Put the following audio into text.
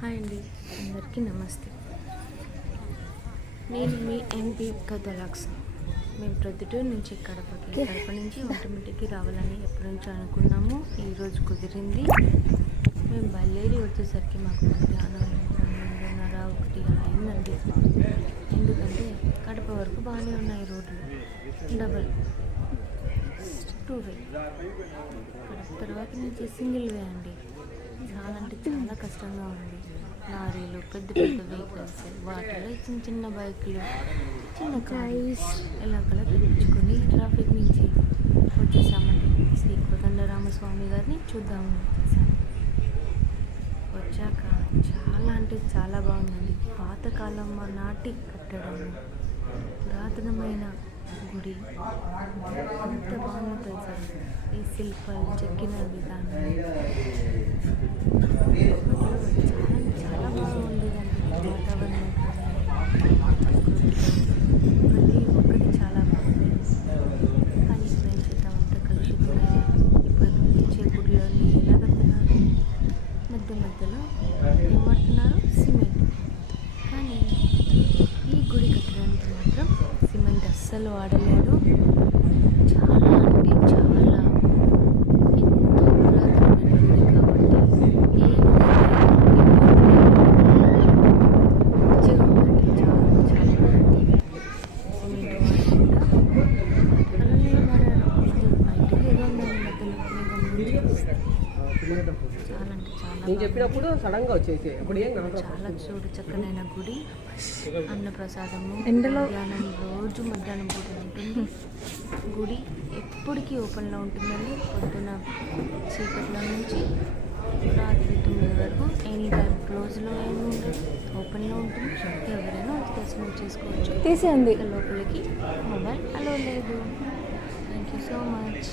Hi అండి, అందరికీ నమస్తే. నేను మీ ఎంపీ కథలాక్స్. మేము ప్రొద్దుటూరు నుంచి కడప నుంచి ఆటోమేటిక్కి రావాలని ఎప్పటి నుంచో అనుకున్నాము. ఈరోజు కుదిరింది. మేము బయలుదేరి వచ్చేసరికి మాకు మధ్యాహ్నం 12:30 అలా అయిందండి. ఎందుకంటే కడప వరకు బాగానే ఉన్నాయి రోడ్లు, డబల్ 2 వే. తర్వాత నుంచి సింగిల్ వే అండి. చాలా అంటే చాలా కష్టంగా ఉంది. లారీలు, పెద్ద పెద్ద వెహికల్స్, వాటిలో చిన్న చిన్న బైకులు, చిన్న కార్స్ ఎలాగలా తెప్పించుకొని ట్రాఫిక్ నుంచి వచ్చేసామండి. శ్రీ కోదండరామస్వామి గారిని చూద్దాము వచ్చేసాము. వచ్చాక చాలా అంటే చాలా బాగుందండి. పాతకాలం నాటి కట్టడం, పురాతనమైన గుడి ఎంత బాగుందో తెలుసా. ఈ శిల్పాలు చెక్కిన విధానం చాలా బాగుండేదండి. వాతావరణం ప్రతి ఒక్కటి చాలా బాగుంది. కానీ ఇప్పుడు ఏం చేద్దాం, అంత కలుషితమైన ఇప్పుడు వచ్చే గుడిలోని ఎలా కడుతున్నారు, మధ్యలో ఏం వాడుతున్నారు, సిమెంట్. కానీ ఈ గుడి కట్టడానికి మాత్రం సిమెంట్ అస్సలు వాడలేదు. చాలా అంటే చాలా ఎంతో పురాతనమైన గుడి కాబట్టి మంచిగా ఉందండి. చాలా చాలా బాగుంది. సిమెంట్ వాడకుండా అలానే వాడారు. అది బయటకు ఏదో ఉందండి, మధ్యలో చాలా అంటే చాలా చెప్పినప్పుడు సడన్గా వచ్చేసి చాలా చూడు చక్కనైన గుడి. అన్నప్రసాదము మధ్యాహ్నం, రోజు మధ్యాహ్నం పూట ఉంటుంది. గుడి ఎప్పటికీ ఓపెన్లో ఉంటుందండి. పొద్దున చీకట్ల నుంచి రాత్రి 9 వరకు ఎనీ టైం. క్లోజ్లో ఏమి ఉండదు, ఓపెన్లో ఉంటుంది. ఎవరైనా దర్శనం చేసుకోవచ్చు. తీసేయండి. లోపలికి మొబైల్ అలో లేదు. Thank you so much.